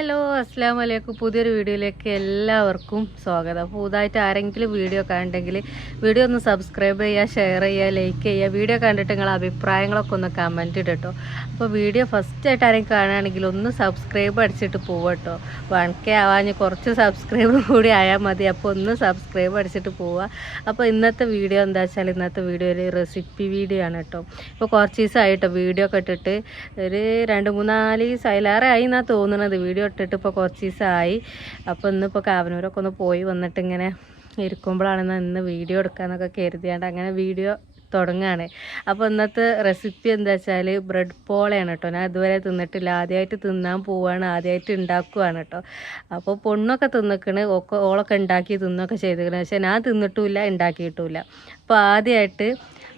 Hello അസ്സാം വലൈക്കും പുതിയൊരു വീഡിയോയിലേക്ക് എല്ലാവർക്കും സ്വാഗതം. പുതുതായിട്ട് ആരെങ്കിലും വീഡിയോ കണ്ടെങ്കിൽ വീഡിയോ ഒന്ന് സബ്സ്ക്രൈബ് ചെയ്യുക ഷെയർ ചെയ്യുക ലൈക്ക് ചെയ്യുക. വീഡിയോ കണ്ടിട്ട് നിങ്ങളെ അഭിപ്രായങ്ങളൊക്കെ ഒന്ന് കമന്റ് ഇടട്ടോ അപ്പോൾ വീഡിയോ ഫസ്റ്റ് ആയിട്ട് ആരെങ്കിലും കാണുകയാണെങ്കിൽ ഒന്ന് സബ്സ്ക്രൈബ് അടിച്ചിട്ട് പോവട്ടോ വൺ കെ ആവാഞ്ഞ് കുറച്ച് സബ്സ്ക്രൈബ് കൂടി ആയാൽ മതി. അപ്പോൾ ഒന്ന് സബ്സ്ക്രൈബ് അടിച്ചിട്ട് പോവുക. അപ്പോൾ ഇന്നത്തെ വീഡിയോ എന്താ വെച്ചാൽ ഇന്നത്തെ വീഡിയോ ഒരു റെസിപ്പി വീഡിയോ ആണ് കേട്ടോ ഇപ്പോൾ കുറച്ച് ദിവസമായിട്ടോ വീഡിയോ ഒക്കെ ഇട്ടിട്ട്. ഒരു രണ്ട് മൂന്നാൽ ദിവസം അതിലേറെ ആയി എന്നാണ് തോന്നുന്നത് വീഡിയോ ഇട്ടിട്ട് ഇപ്പോൾ കുറച്ച് ദിവസമായി. അപ്പോൾ ഇന്നിപ്പോൾ കാവനൂരൊക്കെ ഒന്ന് പോയി വന്നിട്ട് ഇങ്ങനെ ഇരിക്കുമ്പോഴാണ് ഇന്ന് വീഡിയോ എടുക്കാമെന്നൊക്കെ കരുതിയാണ്ട് അങ്ങനെ വീഡിയോ തുടങ്ങുകയാണ് അപ്പോൾ ഇന്നത്തെ റെസിപ്പി എന്താ വെച്ചാൽ ബ്രെഡ് പോളയാണ് കേട്ടോ. ഞാൻ ഇതുവരെ തിന്നിട്ടില്ല. ആദ്യമായിട്ട് തിന്നാൻ പോവാണ്. ആദ്യമായിട്ട് ഉണ്ടാക്കുവാണ് കേട്ടോ. അപ്പോൾ പൊണ്ണൊക്കെ തിന്നിക്കണ്. ഒക്കെ ഓളൊക്കെ ഉണ്ടാക്കി തിന്നൊക്കെ ചെയ്തിക്കണ്. പക്ഷെ ഞാൻ തിന്നിട്ടുമില്ല ഉണ്ടാക്കിയിട്ടുമില്ല അപ്പോൾ ആദ്യമായിട്ട്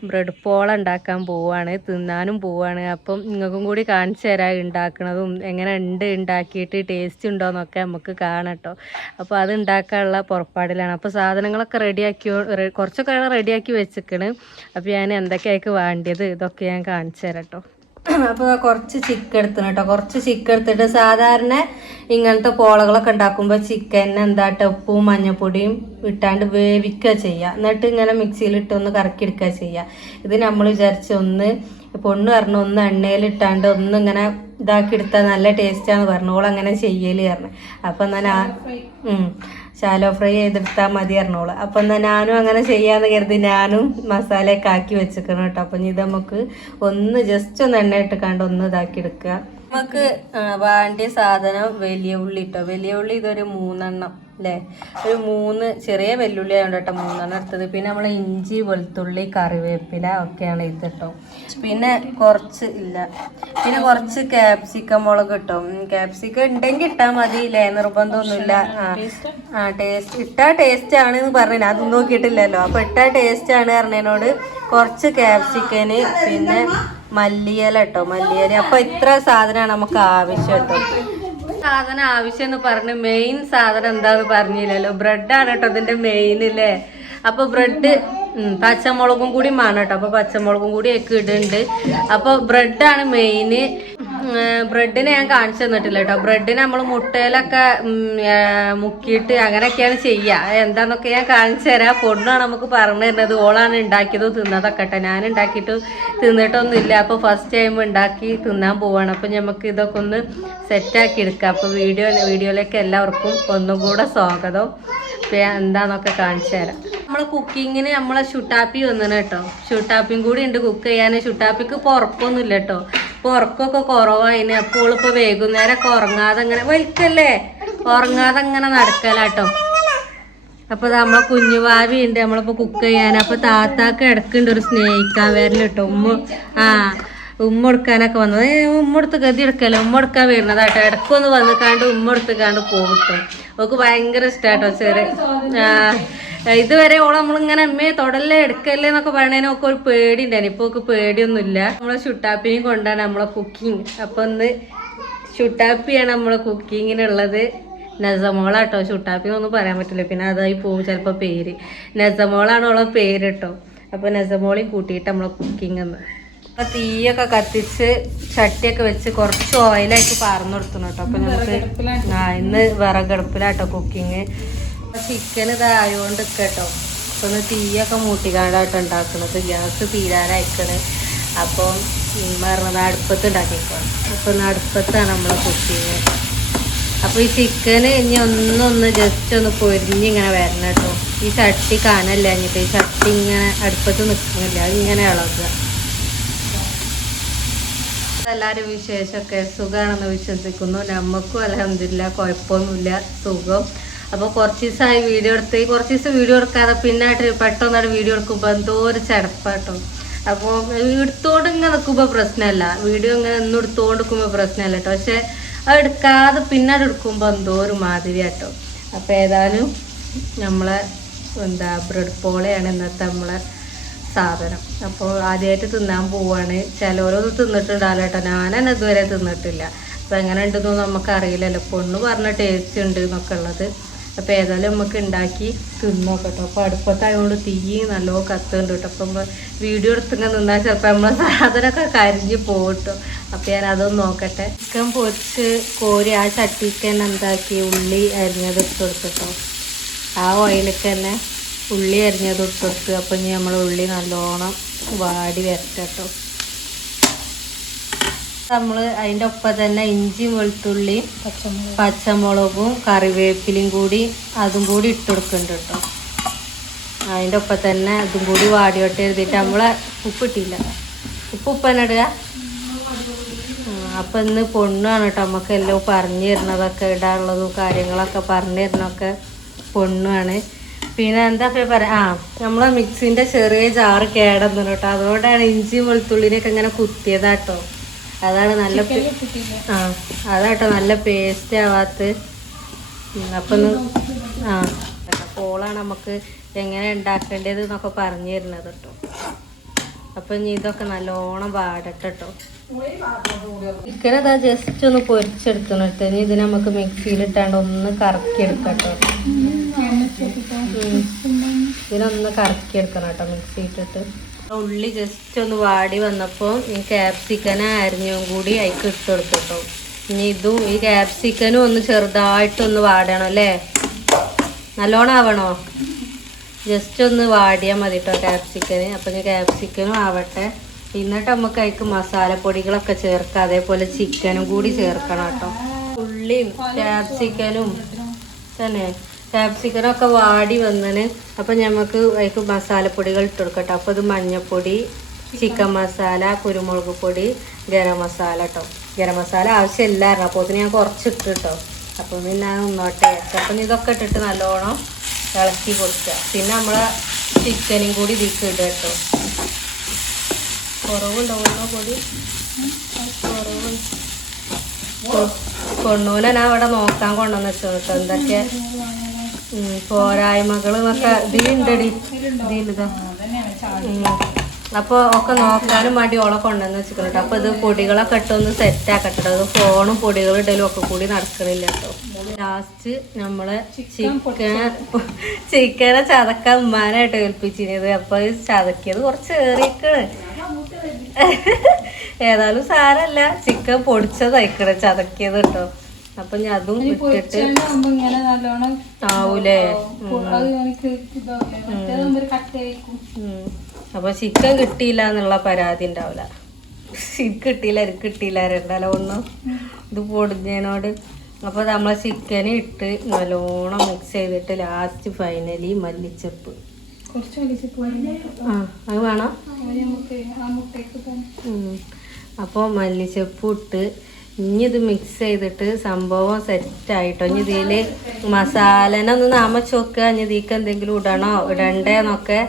ബ്രെഡ് പോള ഉണ്ടാക്കാൻ പോവാണ് തിന്നാനും പോവാണ്. അപ്പം നിങ്ങൾക്കും കൂടി കാണിച്ചു തരാം ഉണ്ടാക്കണതും എങ്ങനെ ഉണ്ട് ഉണ്ടാക്കിയിട്ട് ടേസ്റ്റ് ഉണ്ടോ എന്നൊക്കെ നമുക്ക് കാണട്ടോ അപ്പോൾ അത് ഉണ്ടാക്കാനുള്ള പുറപ്പാടിലാണ്. അപ്പോൾ സാധനങ്ങളൊക്കെ റെഡിയാക്കി കുറച്ചൊക്കെ റെഡിയാക്കി വെച്ചിക്കണ്. അപ്പോൾ ഞാൻ എന്തൊക്കെയായിരിക്കും വേണ്ടിയത് ഇതൊക്കെ ഞാൻ കാണിച്ചു തരാം കേട്ടോ അപ്പോൾ കുറച്ച് ചിക്കൻ എടുത്തണം കേട്ടോ കുറച്ച് ചിക്കൻ എടുത്തിട്ട് സാധാരണ ഇങ്ങനത്തെ പോളകളൊക്കെ ഉണ്ടാക്കുമ്പോൾ ചിക്കൻ എന്താ ഉപ്പും മഞ്ഞപ്പൊടിയും ഇട്ടാണ്ട് വേവിക്കുക ചെയ്യുക എന്നിട്ട് ഇങ്ങനെ മിക്സിയിലിട്ട് ഒന്ന് കറക്കിയെടുക്കുക ചെയ്യുക ഇത് നമ്മൾ വിചാരിച്ച് ഒന്ന് പൊണ്ണ് പറഞ്ഞു ഒന്ന് എണ്ണയിലിട്ടാണ്ട് ഒന്ന് ഇങ്ങനെ ഇതാക്കി എടുത്താൽ നല്ല ടേസ്റ്റാന്ന് പറഞ്ഞു. ഓൾ അങ്ങനെ ചെയ്യൽ പറഞ്ഞു. അപ്പം ഞാൻ ശാലോ ഫ്രൈ ചെയ്തെടുത്താൽ മതി പറഞ്ഞോളൂ. അപ്പം എന്നാൽ ഞാനും അങ്ങനെ ചെയ്യാന്ന് കരുതി ഞാനും മസാലയൊക്കെ ആക്കി വെച്ചിരിക്കണം കേട്ടോ. അപ്പം ഇത് നമുക്ക് ഒന്ന് ജസ്റ്റ് ഒന്ന് എണ്ണ ഇട്ട് കണ്ട് ഒന്ന് ഇതാക്കി എടുക്കുക. നമുക്ക് വേണ്ടിയ സാധനം വലിയ ഉള്ളി ഇട്ടോ? വലിയ ഉള്ളി ഇതൊരു മൂന്നെണ്ണം. അല്ലേ ഒരു മൂന്ന് ചെറിയ വെല്ലുള്ളി ആയതുകൊണ്ട് കേട്ടോ മൂന്നെണ്ണം എടുത്തത്. പിന്നെ നമ്മൾ ഇഞ്ചി വെളുത്തുള്ളി കറിവേപ്പില ഒക്കെയാണ് ഇത് കേട്ടോ പിന്നെ കുറച്ച് ഇല്ല. പിന്നെ കുറച്ച് ക്യാപ്സിക്കം മുളക് കിട്ടും ക്യാപ്സിക്കം ഉണ്ടെങ്കിൽ ഇട്ടാൽ മതി ഇല്ലേ നിർബന്ധമൊന്നുമില്ല. ആ ടേസ്റ്റ് ഇട്ടാ ടേസ്റ്റ് ആണ് എന്ന് പറഞ്ഞു അത് നോക്കിയിട്ടില്ലല്ലോ. അപ്പൊ ഇട്ടാ ടേസ്റ്റ് ആണ് പറഞ്ഞതിനോട് കുറച്ച് ക്യാപ്സിക്കന് പിന്നെ മല്ലിയില കേട്ടോ മല്ലിയില. അപ്പൊ ഇത്ര സാധനമാണ് നമുക്ക് ആവശ്യം കേട്ടോ സാധനം ആവശ്യം എന്ന് പറഞ്ഞു. മെയിൻ സാധനം എന്താന്ന് പറഞ്ഞില്ലല്ലോ. ബ്രെഡാണ് കേട്ടോ ഇതിന്റെ മെയിൻ അല്ലേ അപ്പൊ ബ്രെഡ് പച്ചമുളകും കൂടി വേണം കേട്ടോ. അപ്പൊ പച്ചമുളകും കൂടി ഒക്കെ ഇടുന്നുണ്ട് അപ്പൊ ആണ് മെയിന് ബ്രെഡിനെ ഞാൻ കാണിച്ചു തന്നിട്ടില്ല കേട്ടോ. ബ്രെഡിന് നമ്മൾ മുട്ടയിലൊക്കെ മുക്കിയിട്ട് അങ്ങനെയൊക്കെയാണ് ചെയ്യുക എന്താന്നൊക്കെ ഞാൻ കാണിച്ചു തരാം. പൊണ്ണാണ് നമുക്ക് പറഞ്ഞു തരുന്നത്. ഓളാണ് ഉണ്ടാക്കിയത്. തിന്നതൊക്കെ കേട്ടോ. ഞാൻ ഉണ്ടാക്കിയിട്ട് തിന്നിട്ടൊന്നുമില്ല. അപ്പോൾ ഫസ്റ്റ് ടൈം ഉണ്ടാക്കി തിന്നാൻ പോവാണ്. അപ്പോൾ നമുക്ക് ഇതൊക്കെ ഒന്ന് സെറ്റാക്കി എടുക്കാം. അപ്പോൾ വീഡിയോ വീഡിയോയിലേക്ക് എല്ലാവർക്കും ഒന്നും കൂടെ സ്വാഗതം. എന്താന്നൊക്കെ കാണിച്ചു തരാം. നമ്മളെ കുക്കിങ്ങിന് നമ്മളെ ഷുട്ടാപ്പി വന്നിന് കേട്ടോ. ഷുട്ടാപ്പിയും കൂടി ഉണ്ട്. കുക്ക് ചെയ്യാൻ ഷുട്ടാപ്പിക്ക് ഇപ്പോൾ ഉറക്കൊന്നുമില്ല കേട്ടോ. ഇപ്പോൾ ഉറക്കമൊക്കെ കുറവായിന്. അപ്പോൾ ഇപ്പോൾ വൈകുന്നേരമൊക്കെ ഉറങ്ങാതെ അങ്ങനെ വലിക്കല്ലേ ഉറങ്ങാതെ അങ്ങനെ നടക്കലാട്ടോ. അപ്പൊ ഇത് നമ്മളെ കുഞ്ഞുവാവി ഉണ്ട്. നമ്മളിപ്പോ കുക്ക് ചെയ്യാൻ അപ്പൊ താത്താക്ക് ഇടക്കുണ്ട് ഒരു സ്നേഹിക്കാൻ വരലിട്ടോ ഉമ്മ ആ ഉമ്മ എടുക്കാനൊക്കെ വന്നത്. ഉമ്മ എടുത്ത് ഗതി എടുക്കല്ലോ? ഉമ്മ എടുക്കാൻ വരുന്നതാട്ടോ. ഇടക്കൊന്ന് വന്ന് കാണ്ട് ഉമ്മ എടുത്ത് പോകട്ടോ ഓക്ക് ഭയങ്കര ഇഷ്ടാട്ടോ. ചെറിയ ആ ഇതുവരെ ഓളെ നമ്മളിങ്ങനെ അമ്മയെ തൊടല്ലേ എടുക്കല്ലേ എന്നൊക്കെ ഒക്കെ ഒരു പേടി ഉണ്ടായിരുന്നു ഇപ്പൊ ഒക്കെ പേടിയൊന്നുമില്ല. നമ്മളെ ഷുട്ടാപ്പിനെയും കൊണ്ടാണ് നമ്മളെ കുക്കിംഗ് അപ്പൊ ഒന്ന് ഷുട്ടാപ്പിയാണ് നമ്മളെ കുക്കിങ്ങിനുള്ളത് നസമോളാട്ടോ. ഷുട്ടാപ്പി ഒന്നും പറയാൻ പറ്റില്ല. പിന്നെ അതായി പോകും ചിലപ്പോൾ പേര്. നസമോളാണ് ഓളെ പേര് കേട്ടോ അപ്പോൾ നസമോളി കൂട്ടിയിട്ട് നമ്മളെ കുക്കിംഗ് എന്ന്. അപ്പോൾ തീയൊക്കെ കത്തിച്ച് ചട്ടിയൊക്കെ വെച്ച് കുറച്ച് ഓയിലായിട്ട് പാർന്നു കൊടുത്തു കേട്ടോ. അപ്പോൾ നമുക്ക് ആ ഇന്ന് വിറകടുപ്പിലാട്ടോ കുക്കിങ് ചിക്കൻ ഇതായോണ്ട് കേട്ടോ ഇപ്പൊ ഒന്ന് തീയൊക്കെ മൂട്ടിക്കാണ്ടായിട്ട് ഉണ്ടാക്കുന്നത് ഗ്യാസ് തീരാനായിക്കണ്. അപ്പോൾ പറഞ്ഞത് അടുപ്പത്ത് ഉണ്ടാക്കിക്കോണം അപ്പോൾ ഒന്ന് അടുപ്പത്താണ് നമ്മളെ കുക്കിങ് അപ്പൊ ഈ ചിക്കന് ഇനി ഒന്നൊന്ന് ജസ്റ്റ് ഒന്ന് പൊരിഞ്ഞ് ഇങ്ങനെ വരണം കേട്ടോ. ഈ ചട്ടി കാണല്ല? എന്നിട്ട് ഈ ചട്ടി ഇങ്ങനെ അടുപ്പത്ത് നിൽക്കുന്നില്ല അത് ഇങ്ങനെ എല്ലാവരും വിശേഷമൊക്കെ സുഖമാണെന്ന് വിശ്വസിക്കുന്നു. നമുക്കും അലഹമില്ല കുഴപ്പമൊന്നുമില്ല. സുഖം. അപ്പോൾ കുറച്ച് ദിവസമായി വീഡിയോ എടുത്ത് കുറച്ച് ദിവസം വീഡിയോ എടുക്കാതെ പിന്നായിട്ട് പെട്ടെന്നാണ് വീഡിയോ എടുക്കുമ്പോൾ എന്തോ ഒരു ചടപ്പാട്ടോ. അപ്പോൾ എടുത്തോണ്ട് ഇങ്ങനെ നിൽക്കുമ്പോൾ പ്രശ്നമല്ല വീഡിയോ ഇങ്ങനെ ഒന്നും എടുത്തോണ്ട് നിൽക്കുമ്പോൾ പ്രശ്നമല്ല കേട്ടോ പക്ഷെ അത് എടുക്കാതെ പിന്നാട് എടുക്കുമ്പോൾ എന്തോ ഒരു മാതിരി കേട്ടോ അപ്പോൾ ഏതായാലും നമ്മളെ എന്താ ബ്രെഡ് പോളയാണ് ഇന്നത്തെ നമ്മളെ സാധനം. അപ്പോൾ ആദ്യമായിട്ട് തിന്നാൻ പോവാണ്. ചിലവരൊന്നും തിന്നിട്ടുണ്ടാവില്ല കേട്ടോ ഞാൻ ഇതുവരെ തിന്നിട്ടില്ല. അപ്പോൾ എങ്ങനെ ഉണ്ടെന്നൊന്നും നമുക്കറിയില്ലല്ലോ പൊണ്ണ് പറഞ്ഞ ടേസ്റ്റ് ഉണ്ട് എന്നൊക്കെ ഉള്ളത്. അപ്പോൾ ഏതായാലും നമുക്ക് ഉണ്ടാക്കി തിന്നോക്കട്ടോ. അപ്പോൾ അടുപ്പത്തായതുകൊണ്ട് തീ നല്ലോ കത്തുണ്ട് കേട്ടോ അപ്പം വീഡിയോ എടുത്തിങ്ങനെ നിന്നാൽ ചിലപ്പോൾ നമ്മളെ സാധനമൊക്കെ കരിഞ്ഞ് പോകട്ടോ അപ്പോൾ ഞാൻ അതൊന്ന് നോക്കട്ടെ. ചിക്കൻ പൊരിച്ച് കോരി ആ ചട്ടിക്ക് തന്നെ എന്താക്കി? ഉള്ളി അരിഞ്ഞത് ഇട്ട് കൊടുത്തിട്ടോ. ആ ഓയിലേക്ക് തന്നെ ഉള്ളി അരിഞ്ഞത് ഇട്ട് കൊടുത്ത്. അപ്പം ഇനി നമ്മൾ ഉള്ളി നല്ലോണം വാടി വരട്ടോ നമ്മൾ അതിന്റെ ഒപ്പം തന്നെ ഇഞ്ചി വെളുത്തുള്ളിയും പച്ചമുളകും കറിവേപ്പിലയും കൂടി അതും കൂടി ഇട്ട് കൊടുക്കുന്നുണ്ട് കേട്ടോ അതിന്റെ ഒപ്പം തന്നെ അതും കൂടി വാടിയോട്ട് എഴുതിയിട്ട് നമ്മളെ ഉപ്പിട്ടില്ല ഉപ്പ് ഉപ്പനിടുക അപ്പം ഇന്ന് പൊണ്ണാണ് കേട്ടോ നമുക്ക് എല്ലാം പറഞ്ഞു തരുന്നതൊക്കെ ഇടാനുള്ളതും കാര്യങ്ങളൊക്കെ പറഞ്ഞു തരുന്നതൊക്കെ പൊണ്ണാണ്. പിന്നെ എന്താ പറയാ? ആ നമ്മളെ മിക്സിന്റെ ചെറിയ ജാറ് കേടന്നു കേട്ടോ അതുകൊണ്ടാണ് ഇഞ്ചിയും വെളുത്തുള്ളിനെയൊക്കെ ഇങ്ങനെ കുത്തിയതാട്ടോ അതാണ് നല്ല ആ അതാട്ടോ നല്ല പേസ്റ്റ് ആവാത്ത. അപ്പം ആ പോളാണ് നമുക്ക് എങ്ങനെ ഉണ്ടാക്കേണ്ടത് എന്നൊക്കെ പറഞ്ഞു തരുന്നത് കേട്ടോ അപ്പം ഇനി ഇതൊക്കെ നല്ലോണം വാടട്ടെ കേട്ടോ ചിക്കനതാ ജസ്റ്റ് ഒന്ന് പൊരിച്ചെടുക്കണം കേട്ടോ ഇനി ഇത് നമുക്ക് മിക്സിയിലിട്ടാണ്ട് ഒന്ന് കറക്കിയെടുക്കട്ടോ. കേട്ടോ ഇതിനൊന്ന് കറക്കിയെടുക്കണം കേട്ടോ മിക്സി ഇട്ടിട്ട് ഉള്ളി ജസ്റ്റ് ഒന്ന് വാടി വന്നപ്പോൾ ഈ ക്യാപ്സിക്കനെ അരിഞ്ഞും കൂടി അതിക്ക് ഇട്ട് കൊടുത്തു ഇനി ഇതും ഈ ക്യാപ്സിക്കനും ഒന്ന് ചെറുതായിട്ടൊന്ന് വാടണം അല്ലേ? നല്ലോണം ആവണോ? ജസ്റ്റ് ഒന്ന് വാടിയാൽ മതി കേട്ടോ ക്യാപ്സിക്കന് അപ്പം ഞാൻ ക്യാപ്സിക്കനും ആവട്ടെ. എന്നിട്ട് നമുക്ക് അതിക്ക് മസാലപ്പൊടികളൊക്കെ ചേർക്കാം. അതേപോലെ ചിക്കനും കൂടി ചേർക്കണം കേട്ടോ. ഉള്ളിയും ക്യാപ്സിക്കനും തന്നെ. ക്യാപ്സിക്കനൊക്കെ വാടി വന്നന്. അപ്പം ഞമ്മക്ക് അതിക്ക് മസാലപ്പൊടികൾ ഇട്ട് കൊടുക്കട്ടെ അപ്പോൾ ഇത് മഞ്ഞൾപ്പൊടി ചിക്കൻ മസാല കുരുമുളക് പൊടി ഗരം മസാല കേട്ടോ ഗരം മസാല ആവശ്യമില്ലായിരുന്നു അപ്പോൾ അതിന് ഞാൻ കുറച്ച് ഇട്ട് കേട്ടോ അപ്പോൾ പിന്നെ നിന്നോട്ടെ അപ്പം ഇതൊക്കെ ഇട്ടിട്ട് നല്ലോണം ഇളക്കി കൊടുക്കുക പിന്നെ നമ്മളെ ചിക്കനും കൂടി ഇതിക്ക് ഇടുക കേട്ടോ കുറവുണ്ടാവുന്ന പൊടി? കുറവ് കൊണ്ണൂനെ ഞാൻ അവിടെ നോക്കാൻ കൊണ്ടുവന്ന് വെച്ചു കേട്ടോ എന്തൊക്കെ? എന്നൊക്കെ ഇതിലുണ്ടടി. ഇതിലിതാ. അപ്പോൾ ഒക്കെ നോക്കാനും വേണ്ടി ഓളെ കൊണ്ടുവന്ന് വെച്ചിട്ടുണ്ട് കേട്ടോ അപ്പോൾ ഇത് പൊടികളൊക്കെ ഇട്ടൊന്ന് സെറ്റ് ആക്കട്ടെ അത് ഫോണും പൊടികളും ഇടലും ഒക്കെ കൂടി നടക്കണില്ല കേട്ടോ. ലാസ്റ്റ് നമ്മളെ ചിക്കൻ ചിക്കനെ ചതക്കാൻ ഉമ്മാനായിട്ട് ഏൽപ്പിച്ചിരുന്നത്. അപ്പോൾ ചതക്കിയത് കുറച്ച് ഏറിയിക്കണ്. ഏതായാലും സാരല്ല. ചിക്കൻ പൊടിച്ചതയക്കണേ ചതക്കിയത് കേട്ടോ. അപ്പൊ ഞാൻ അതും ഇട്ടിട്ട് പൊരിച്ചാകുമ്പോ ഇങ്ങനെ നല്ലോണം ആവൂലേ. അപ്പൊ ചിക്കൻ കിട്ടിയില്ല എന്നുള്ള പരാതി ഉണ്ടാവില്ല സിക്ക് കിട്ടിയില്ല ഇത് കിട്ടിയില്ല രണ്ടാല ഒന്നും ഇത് പൊടിഞ്ഞതിനോട്. അപ്പൊ നമ്മളെ ചിക്കൻ ഇട്ട് നല്ലോണം മിക്സ് ചെയ്തിട്ട് ലാസ്റ്റ് ഫൈനലി മല്ലിച്ചപ്പ്. കുറച്ച് ആ അത് വേണം. അപ്പോൾ മല്ലിച്ചപ്പ് ഇട്ട് ഇനി ഇത് മിക്സ് ചെയ്തിട്ട് സംഭവം സെറ്റായിട്ടോ ഇനി ഇതിൽ മസാലനെ ഒന്ന് നോക്കുക ഇനി ഇതിക്ക് എന്തെങ്കിലും ഇടണോ? ഇടണ്ടേന്നൊക്കെ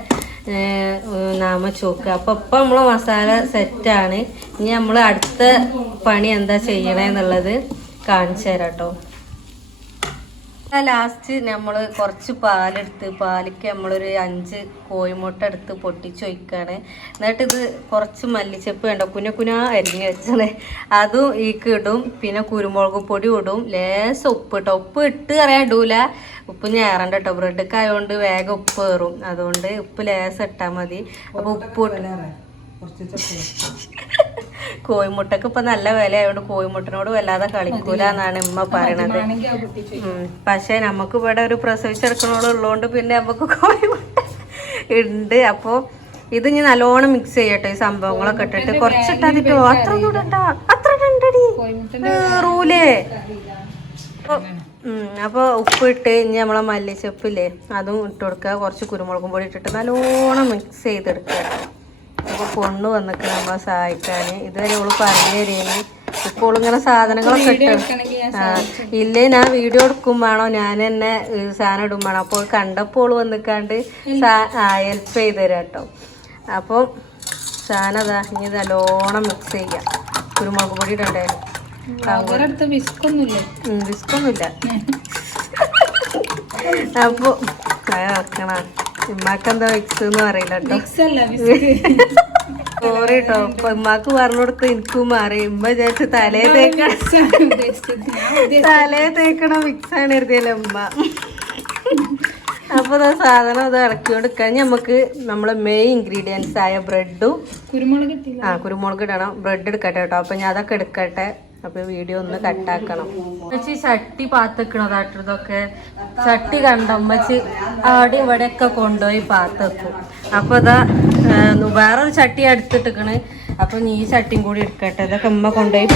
നോക്കുക അപ്പോൾ ഇപ്പം നമ്മൾ മസാല സെറ്റാണ് ഇനി നമ്മൾ അടുത്ത പണി എന്താ ചെയ്യണേന്നുള്ളത് കാണിച്ചു തരാം കേട്ടോ ലാസ്റ്റ് നമ്മൾ കുറച്ച് പാലെടുത്ത് പാലിക്ക് നമ്മളൊരു അഞ്ച് കോഴിമുട്ട എടുത്ത് പൊട്ടിച്ചൊഴിക്കുകയാണ് എന്നിട്ട് ഇത് കുറച്ച് മല്ലിച്ചപ്പ് വേണ്ട കുന കുന അരിഞ്ഞ് വെച്ചത്. അതും ഈക്ക് ഇടും പിന്നെ കുരുമുളക് പൊടി ഇടും. ലേശം ഉപ്പ് ഇട്ടോ. ഉപ്പ് ഇട്ട് അറിയാൻ ഇടൂല. ഉപ്പ് ഞാറണ്ട കേട്ടോ ബ്രെഡൊക്കെ ആയതുകൊണ്ട് വേഗം ഉപ്പ് കയറും അതുകൊണ്ട് ഉപ്പ് ലേശം ഇട്ടാൽ മതി. അപ്പോൾ ഉപ്പ് ഇട്ട് കോഴിമുട്ടക്ക് ഇപ്പൊ നല്ല വില ആയതുകൊണ്ട് കോഴിമുട്ടനോട് വല്ലാതെ കളിക്കൂല എന്നാണ് ഉമ്മ പറയണത്. പക്ഷെ നമുക്ക് ഇവിടെ ഒരു പ്രസവിച്ചെടുക്കണോട് ഉള്ളതുകൊണ്ട് പിന്നെ നമുക്ക് കോഴിമുട്ട ഉണ്ട് അപ്പോൾ ഇത് ഇനി നല്ലോണം മിക്സ് ചെയ്യട്ടെ ഈ സംഭവങ്ങളൊക്കെ ഇട്ടിട്ട്. കുറച്ചിട്ടാതിട്ടോ അത്ര ഒന്നും ഇടണ്ട അത്ര ഇടണ്ടടി റൂലേ അപ്പോൾ ഉപ്പ് ഇട്ട് ഇനി നമ്മളെ മല്ലിച്ചപ്പില്ലേ അതും ഇട്ട് കൊടുക്കുക കുറച്ച് കുരുമുളകും പൊടി ഇട്ടിട്ട് നല്ലോണം മിക്സ് ചെയ്തെടുക്കുക അപ്പോൾ കൊണ്ടു വന്നിട്ട് നമ്മളെ സഹായിക്കാൻ ഇതുവരെ ഓൾ പറഞ്ഞു തരേനി. ഇപ്പോൾ ഇങ്ങനെ സാധനങ്ങളൊക്കെ ഇട്ട് ഇല്ലേ ഞാൻ വീഡിയോ എടുക്കും വേണോ. ഞാൻ തന്നെ സാധനം ഇടും വേണം. അപ്പോൾ കണ്ടപ്പോൾ ഓൾ വന്നിക്കാണ്ട് ഹെൽപ്പ് ചെയ്ത് തരാം കേട്ടോ. അപ്പോൾ സാധനം അതാ ഇനി നല്ലോണം മിക്സ് ചെയ്യാം. കുരുമുളക് പൊടി ഇടണ്ടായിരുന്നു ബിസ്ക്കൊന്നുമില്ല അപ്പോൾ വെക്കണ. ഉമ്മാക്ക് എന്താ വിക്സ് എന്ന് അറിയില്ല സോറി കേട്ടോ അപ്പൊ ഉമ്മാക്ക് പറഞ്ഞു കൊടുത്ത് എനിക്കും മാറി. ഉമ്മ വിചാരിച്ചു തലേ തേക്കണം തലേ തേക്കണ മിക്സ് ആണ് എഴുതിയല്ലേ ഉമ്മ. അപ്പോൾ ഇത് സാധനം അത് ഇളക്കി കൊടുക്കാൻ നമുക്ക് നമ്മളെ മെയിൻ ഇൻഗ്രീഡിയൻസ് ആയ ബ്രെഡും കുരുമുളക് ആ കുരുമുളക് ഇടണം. ബ്രെഡ് എടുക്കട്ടെ കേട്ടോ അപ്പൊ ഞാൻ അതൊക്കെ എടുക്കട്ടെ. അപ്പൊ വീഡിയോ ഒന്ന് കട്ടാക്കണം. ഉമ്മച്ചി ചട്ടി പാത്തക്കണതാട്ടോ ചട്ടി കണ്ടമ്മച്ചി അവിടെ ഇവിടെ ഒക്കെ കൊണ്ടുപോയി പാത്തക്കും അപ്പൊ ആ, വേറൊരു ചട്ടി എടുത്തിട്ടിക്കണ് അപ്പൊ നീ ചട്ടിയും കൂടി എടുക്കട്ടെ. ഇതൊക്കെ ഉമ്മ കൊണ്ടുപോയി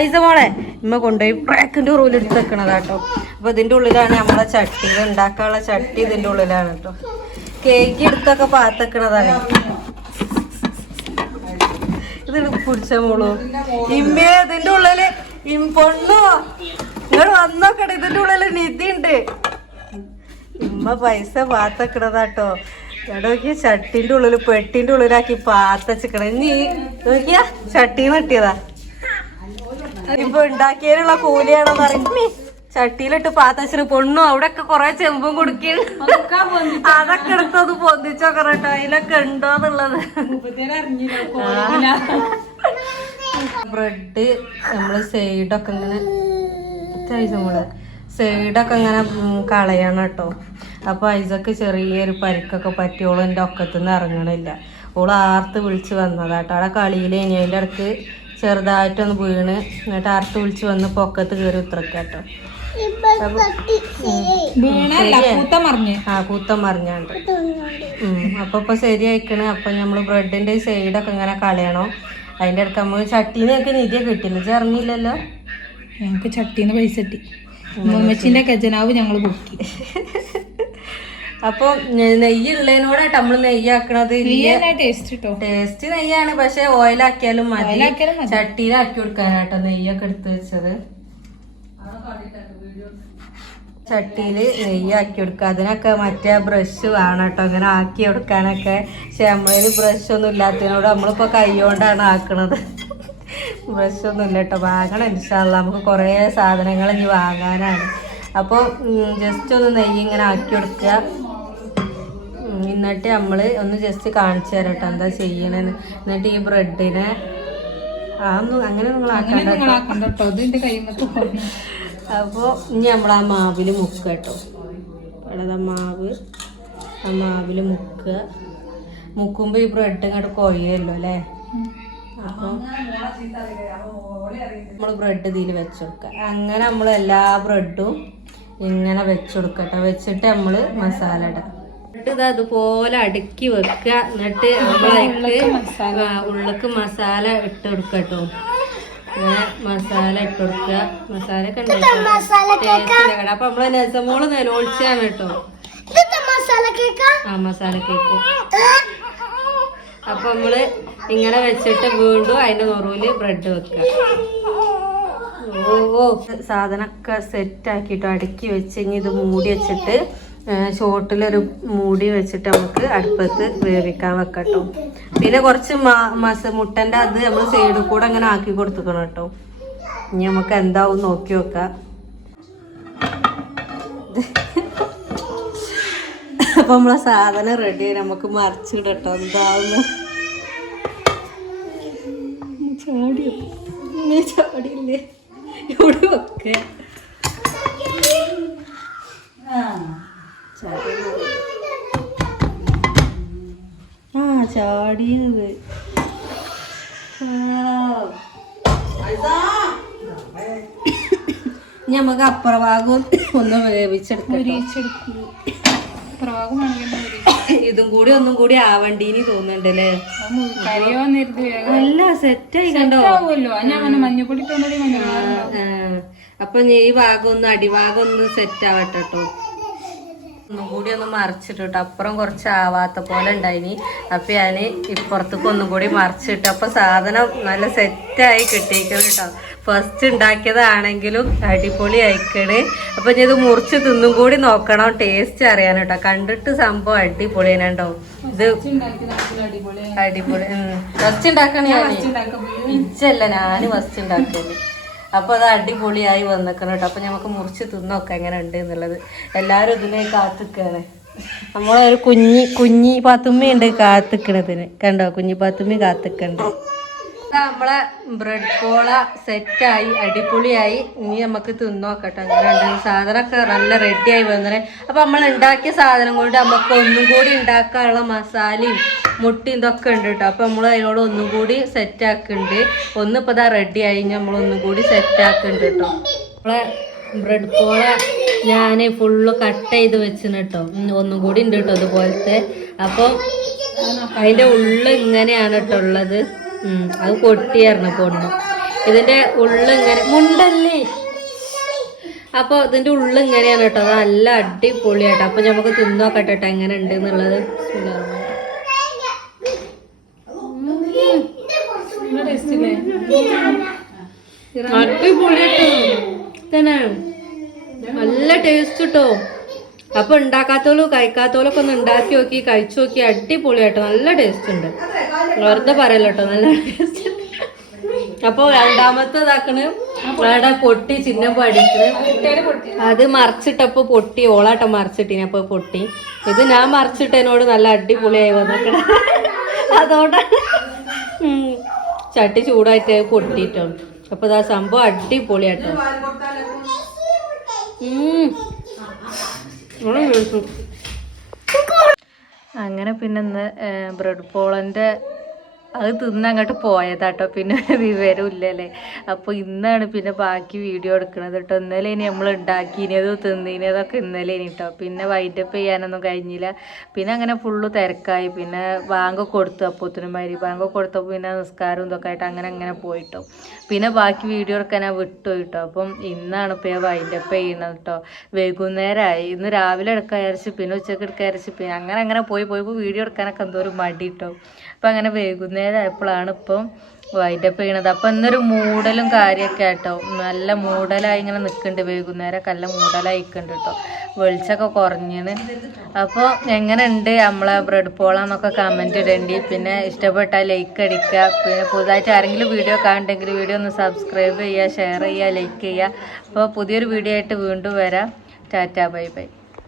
ഐസ മോളെ. ഉമ്മ കൊണ്ടുപോയി ബ്രാക്കിന്റെ ഉള്ളിൽ എടുത്ത് വെക്കണതാട്ടോ അപ്പൊ ഇതിന്റെ ഉള്ളിലാണ് നമ്മളെ ചട്ടി. ഇത് ഉണ്ടാക്കാനുള്ള ചട്ടി ഇതിന്റെ ഉള്ളിലാണ് കേട്ടോ കേക്ക് എടുത്തൊക്കെ പാത്തക്കണതാണ്. ഇത് പിടിച്ച മോളു? ഇമ്മേ ഇതിന്റെ ഉള്ളിൽ പൊണ്ണോ? ഇങ്ങോട്ട് വന്നോക്കട്ടെ ഇതിന്റെ ഉള്ളിൽ നിധി ഉണ്ട് ഇമ്മ പൈസ പാത്തക്കണതാട്ടോ. നോക്കിയ ചട്ടിന്റെ ഉള്ളിൽ പെട്ടിന്റെ ഉള്ളിലാക്കി പാത്തച്ചിക്കണ. നീ നോക്കിയാ ചട്ടി നട്ടിയതാ ഇപ്പൊ ഉണ്ടാക്കിയതിനുള്ള കൂലിയാണോ പറഞ്ഞു ചട്ടിയിലിട്ട് പാത്തശ്ശിന് പൊണ്ണു അവിടെ ഒക്കെ കൊറേ ചെമ്പും കൊടുക്കും അതൊക്കെ എടുത്തത് പൊന്തിച്ചോക്കെ കേട്ടോ അതിലൊക്കെ ഉണ്ടോന്നുള്ളത്. ബ്രെഡ് നമ്മൾ സൈഡൊക്കെ ഇങ്ങനെ നമ്മൾ സൈഡൊക്കെ ഇങ്ങനെ കളയണം കേട്ടോ അപ്പൊ ഐസക്ക് ചെറിയൊരു പരിക്കൊക്കെ പറ്റിയോളൂ എന്റെ ഒക്കത്തുനിന്ന് ഇറങ്ങണില്ല. ഓൾ ആർത്ത് വിളിച്ച് വന്നതാട്ടോ. അവിടെ കളിയിലേനി അതിന്റെ ഇടയ്ക്ക് ചെറുതായിട്ടൊന്ന് വീണ് എന്നിട്ട് ആർത്ത് വിളിച്ച് വന്ന് പൊക്കത്ത് കയറി ഉത്തരക്കാട്ടോ മറിഞ്ഞ് ആ കൂത്തം മറിഞ്ഞാണ്ട്. അപ്പൊ ഇപ്പൊ ശരിയായിക്കണ് അപ്പൊ നമ്മൾ ബ്രെഡിന്റെ സൈഡൊക്കെ ഇങ്ങനെ കളയണം. അതിന്റെ അടുത്ത് നമ്മൾ ചട്ടീന്ന് ഒക്കെ നിധിയെ കിട്ടില്ല ചേർന്നില്ലല്ലോ ഞങ്ങക്ക് ചട്ടീന്ന് പൈസ കിട്ടി. മമ്മച്ചിന്റെ ഖജനാവ് ഞങ്ങൾ പൊക്കി. അപ്പൊ നെ- നെയ്യ് ഉള്ളതിനോടായിട്ട് നമ്മൾ നെയ്യാക്കണത്? ടേസ്റ്റ് നെയ്യാണ്. പക്ഷെ ഓയിലാക്കിയാലും മതി. ഓയിലാക്കിയാലും മതി. ചട്ടിയിലാക്കി കൊടുക്കാനാട്ടോ നെയ്യൊക്കെ എടുത്ത് വെച്ചത്. ചട്ടിയിൽ നെയ്യാക്കി കൊടുക്കുക അതിനൊക്കെ മറ്റേ ബ്രഷ് വേണം കേട്ടോ. അങ്ങനെ ആക്കി കൊടുക്കാനൊക്കെ പക്ഷെ നമ്മളിൽ ബ്രഷ് ഒന്നും ഇല്ലാത്തതിനോട് നമ്മളിപ്പോൾ കൈ കൊണ്ടാണ് ആക്കണത്. ബ്രഷ് ഒന്നും ഇല്ല കേട്ടോ. വാങ്ങണം ഇൻഷാല്ല നമുക്ക് കുറേ സാധനങ്ങൾ ഇനി വാങ്ങാനാണ്. അപ്പോൾ ജസ്റ്റ് ഒന്ന് നെയ്യ് ഇങ്ങനെ ആക്കി കൊടുക്കുക എന്നിട്ട് നമ്മൾ ഒന്ന് ജസ്റ്റ് കാണിച്ചു തരാം കേട്ടോ എന്താ ചെയ്യണമെന്ന് എന്നിട്ട് ഈ ബ്രെഡിനെ അങ്ങനെ നിങ്ങൾ ആക്കണ്ട കേട്ടോ. നിങ്ങളാക്കണ്ട കേട്ടോ. കൈമത്ത് അപ്പോൾ ഇനി നമ്മൾ ആ മാവിൽ മുക്കുക കേട്ടോ. ഇവിടെ മാവ്. ആ മാവിൽ മുക്കുക. മുക്കുമ്പോൾ ഈ ബ്രെഡ് ഇങ്ങോട്ട് കൊയ്യല്ലോ അല്ലേ? അപ്പം നമ്മൾ ബ്രെഡ് ഇതിൽ വെച്ചുകൊടുക്കുക അങ്ങനെ നമ്മൾ എല്ലാ ബ്രെഡും ഇങ്ങനെ വെച്ചുകൊടുക്കട്ടെ വെച്ചിട്ട് നമ്മൾ മസാല ഇടാം. എന്നിട്ട് ഇത് അതുപോലെ അടുക്കി വെക്കുക. എന്നിട്ട് നമ്മളതിലേക്ക് ഉള്ളക്ക് മസാല ഇട്ട് കൊടുക്കുക. കേട്ടോ. മസാല ഇട്ട് കൊടുക്കുക. മസാല ഒക്കെ ഉണ്ടാക്കാം അപ്പൊ നമ്മൾ നെസമോൾ നിലവിളിച്ചാണ് കേട്ടോ. ആ മസാല കേക്ക്. അപ്പൊ നമ്മൾ ഇങ്ങനെ വെച്ചിട്ട് വീണ്ടും അതിന്റെ നെറുവിൽ ബ്രെഡ് വെക്കുക. ഓ ഓ. സാധനമൊക്കെ സെറ്റ് ആക്കിട്ടോ അടുക്കി വെച്ച് ഇനി ഇത് മൂടി വെച്ചിട്ട് ചോട്ടിലൊരു മൂടി വെച്ചിട്ട് നമുക്ക് അടുപ്പത്ത് വേവിക്കാൻ വെക്കട്ടോ. പിന്നെ കുറച്ച് മസ മുട്ടന്റെ അത് നമ്മൾ സൈഡിൽ കൂടെ അങ്ങനെ ആക്കി കൊടുത്തുക്കണം കേട്ടോ. ഇനി നമുക്ക് എന്താവും നോക്കി വെക്കാം അപ്പൊ നമ്മളെ സാധനം റെഡി നമുക്ക് മറിച്ചിടട്ടോ. എന്താവുന്നു? ചാടിയോ ചാടിയില്ലേ ഇവിടെ വെക്കേ. ചാടിയത്. ഞമ്മക്ക് അപ്പുറഭാഗം ഒന്ന് വേവിച്ചെടുക്കും ഇതും കൂടി ഒന്നും കൂടി ആവണ്ടീനി തോന്നുന്നുണ്ടല്ലേ അല്ല? സെറ്റായി കണ്ടോ? മഞ്ഞപ്പൊടി അപ്പൊ നീ ഈ ഭാഗം ഒന്ന് അടിഭാഗം ഒന്ന് സെറ്റ് ആവട്ടെ കേട്ടോ. ഒന്നും കൂടി ഒന്ന് മറിച്ചിട്ടിട്ടു അപ്പുറം കുറച്ച് ആവാത്ത പോലെ ഉണ്ടായിനി. അപ്പൊ ഞാൻ ഇപ്പുറത്തേക്ക് ഒന്നും കൂടി മറിച്ചിട്ട് അപ്പൊ സാധനം നല്ല സെറ്റായി കിട്ടിയിരിക്കണം കേട്ടോ ഫസ്റ്റ് ഉണ്ടാക്കിയതാണെങ്കിലും അടിപൊളി ആയിക്കണ്. അപ്പൊ ഞാൻ ഇത് മുറിച്ച് തിന്നും കൂടി നോക്കണം ടേസ്റ്റ് അറിയാൻ കേട്ടോ കണ്ടിട്ട് സംഭവം അടിപൊളി തന്നെ ഇത് അടിപൊളി അടിപൊളി ഫസ്റ്റ് ഉണ്ടാക്കണേ ഇച്ചല്ല ഞാൻ. ഫസ്റ്റ് ഉണ്ടാക്കിയത്. അപ്പൊ അത് അടിപൊളിയായി വന്നിക്കണം കേട്ടോ. അപ്പൊ നമുക്ക് മുറിച്ച് തിന്നൊക്കെ എങ്ങനെ ഉണ്ട് എന്നുള്ളത്. എല്ലാരും ഇതിനെ കാത്തുക്കാണ്. നമ്മളൊരു കുഞ്ഞി കുഞ്ഞി പാത്തുമ്മയുണ്ട് കാത്തുക്കണതിന്. കണ്ടോ? കുഞ്ഞി പാത്തുമ്മ കാത്തിക്കണ്ട്. നമ്മളെ ബ്രെഡ് പോള സെറ്റായി അടിപൊളിയായി. ഇനി നമുക്ക് തിന്നോക്കട്ടെ. അങ്ങനെ സാധനമൊക്കെ നല്ല റെഡിയായി വന്നേ അപ്പൊ നമ്മൾ ഉണ്ടാക്കിയ സാധനം കൊണ്ട് നമുക്ക് ഒന്നും കൂടി ഉണ്ടാക്കാനുള്ള മസാലയും മുട്ടി ഇതൊക്കെ ഉണ്ട് കേട്ടോ. അപ്പൊ നമ്മൾ അതിനോട് ഒന്നും കൂടി സെറ്റ് ആക്കുന്നുണ്ട്. ഒന്ന് ഇപ്പൊ ഇതാ റെഡി ആയി. നമ്മൾ ഒന്നും കൂടി സെറ്റ് ആക്കുന്നുണ്ട് കേട്ടോ. നമ്മളെ ബ്രെഡ് പോള ഞാൻ ഫുള്ള് കട്ട് ചെയ്ത് വെച്ചിന് കേട്ടോ. ഒന്നും കൂടി ഉണ്ട് കേട്ടോ അതുപോലത്തെ അപ്പം അതിന്റെ ഉള്ള് ഇങ്ങനെയാണ് കേട്ടോ ഉള്ളത്. അത് പൊട്ടിയായിരുന്നു പൊണ്ണു ഇതിന്റെ ഉള്ളിങ്ങനെ മുണ്ടല്ലേ? അപ്പൊ ഇതിന്റെ ഉള്ളിങ്ങനെയാണ് കേട്ടോ. അത് നല്ല അടിപൊളിയായിട്ട്. അപ്പൊ നമുക്ക് തിന്നോക്കട്ടെ കേട്ടോ എങ്ങനെ ഉണ്ട് എന്നുള്ളത്. അടിപൊളിയാട്ടോ തന്നെ നല്ല ടേസ്റ്റ് കിട്ടോ അപ്പൊ ഉണ്ടാക്കാത്തോലും കഴിക്കാത്തോലൊക്കെ ഒന്ന് ഉണ്ടാക്കി നോക്കി കഴിച്ചു നോക്കി അടിപൊളിയാട്ടോ നല്ല ടേസ്റ്റ് ഉണ്ട്. വെറുതെ പറയല്ലോ കേട്ടോ നല്ല ടേസ്റ്റ് അപ്പൊ രണ്ടാമത്തെ ഇതാക്കണ് അവിടെ പൊട്ടി ചിഹ്നം പഠിക്കണ് അത് മറിച്ചിട്ടപ്പോ പൊട്ടി ഓളാട്ടം മറിച്ചിട്ടിനെ അപ്പൊ പൊട്ടി. ഇത് ഞാൻ മറിച്ചിട്ടതിനോട് നല്ല അടിപൊളിയായി വന്നിട്ട് അതോണ്ടാണ് ചട്ടി ചൂടായിട്ട് പൊട്ടിട്ടോ. അപ്പൊ ഇതാ സംഭവം taste. അങ്ങനെ പിന്നെ ബ്രെഡ് പോളന്റെ അത് തിന്ന് അങ്ങോട്ട് പോയതാട്ടോ. പിന്നെ ഒരു വിവരം ഇല്ലല്ലേ. അപ്പോൾ ഇന്നാണ് പിന്നെ ബാക്കി വീഡിയോ എടുക്കണത് കേട്ടോ ഇന്നലെ ഇനി നമ്മൾ ഉണ്ടാക്കിനതും തിന്നിനതൊക്കെ ഇന്നലെ ഇനി കേട്ടോ പിന്നെ വൈൻഡപ്പ് ചെയ്യാനൊന്നും കഴിഞ്ഞില്ല. പിന്നെ അങ്ങനെ ഫുള്ള് തിരക്കായി. പിന്നെ ബാങ്ക് കൊടുത്തു അപ്പോത്തിനും മരി ബാങ്ക് കൊടുത്തപ്പോൾ പിന്നെ നിസ്കാരവും ഇതൊക്കെ ആയിട്ട് അങ്ങനെ അങ്ങനെ പോയിട്ടോ. പിന്നെ ബാക്കി വീഡിയോ എടുക്കാൻ ഞാൻ വിട്ടു കേട്ടോ അപ്പം ഇന്നാണ് ഇപ്പോൾ ഞാൻ വൈൻഡപ്പ് ചെയ്യണത് കേട്ടോ വൈകുന്നേരമായി ഇന്ന് രാവിലെ എടുക്കാൻ വിചാരിച്ച് പിന്നെ ഉച്ചയ്ക്ക് എടുക്കാൻ വിചാരിച്ച് പിന്നെ അങ്ങനെ അങ്ങനെ പോയി പോയപ്പോൾ വീഡിയോ എടുക്കാനൊക്കെ എന്തോ ഒരു മടി കേട്ടോ അപ്പം അങ്ങനെ വൈകുന്നേരം ആയപ്പോഴാണ് ഇപ്പം വൈൻഡപ്പ് ചെയ്യണത്. അപ്പം ഇന്നൊരു മൂടലും കാര്യമൊക്കെ ആട്ടോ. നല്ല മൂടലായി ഇങ്ങനെ നിൽക്കുന്നുണ്ട്. വൈകുന്നേരം നല്ല മൂടലായി നിൽക്കുന്നുണ്ട് കേട്ടോ. വെളിച്ചമൊക്കെ കുറഞ്ഞിന്. അപ്പോൾ എങ്ങനെ ഉണ്ട് നമ്മളെ ബ്രെഡ് പോളാന്നൊക്കെ കമന്റ് ഇടേണ്ടി. പിന്നെ ഇഷ്ടപ്പെട്ടാൽ ലൈക്ക് അടിക്കുക. പിന്നെ പുതുതായിട്ട് ആരെങ്കിലും വീഡിയോ കാണുന്നുണ്ടെങ്കിൽ വീഡിയോ ഒന്ന് സബ്സ്ക്രൈബ് ചെയ്യുക ഷെയർ ചെയ്യുക ലൈക്ക് ചെയ്യുക. അപ്പോൾ പുതിയൊരു വീഡിയോ ആയിട്ട് വീണ്ടും വരാം. Tata bye bye.